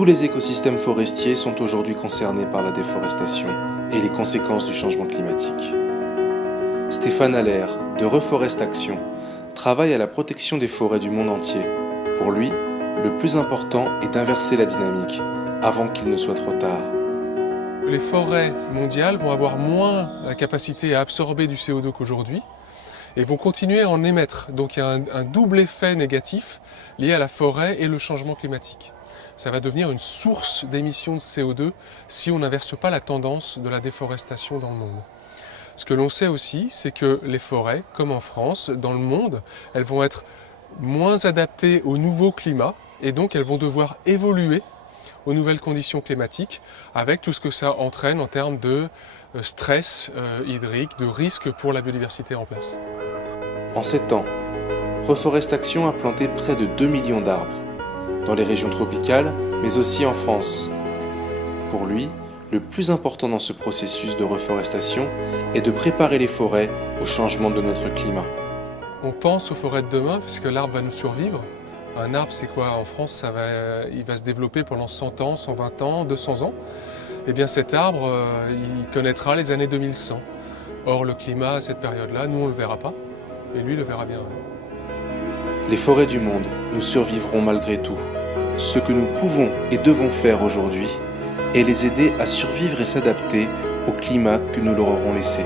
Tous les écosystèmes forestiers sont aujourd'hui concernés par la déforestation et les conséquences du changement climatique. Stéphane Haller, de Reforest Action, travaille à la protection des forêts du monde entier. Pour lui, le plus important est d'inverser la dynamique avant qu'il ne soit trop tard. Les forêts mondiales vont avoir moins la capacité à absorber du CO2 qu'aujourd'hui et vont continuer à en émettre. Donc il y a un double effet négatif lié à la forêt et le changement climatique. Ça va devenir une source d'émissions de CO2 si on n'inverse pas la tendance de la déforestation dans le monde. Ce que l'on sait aussi, c'est que les forêts, comme en France, dans le monde, elles vont être moins adaptées au nouveau climat et donc elles vont devoir évoluer aux nouvelles conditions climatiques avec tout ce que ça entraîne en termes de stress hydrique, de risque pour la biodiversité en place. En 7 ans, Reforest Action a planté près de 2 millions d'arbres, dans les régions tropicales, mais aussi en France. Pour lui, le plus important dans ce processus de reforestation est de préparer les forêts au changement de notre climat. On pense aux forêts de demain puisque l'arbre va nous survivre. Un arbre, c'est quoi? En France, il va se développer pendant 100 ans, 120 ans, 200 ans. Eh bien cet arbre, il connaîtra les années 2100. Or, le climat à cette période-là, nous, on ne le verra pas. Et lui, il le verra bien. Les forêts du monde nous survivront malgré tout. Ce que nous pouvons et devons faire aujourd'hui est les aider à survivre et s'adapter au climat que nous leur aurons laissé.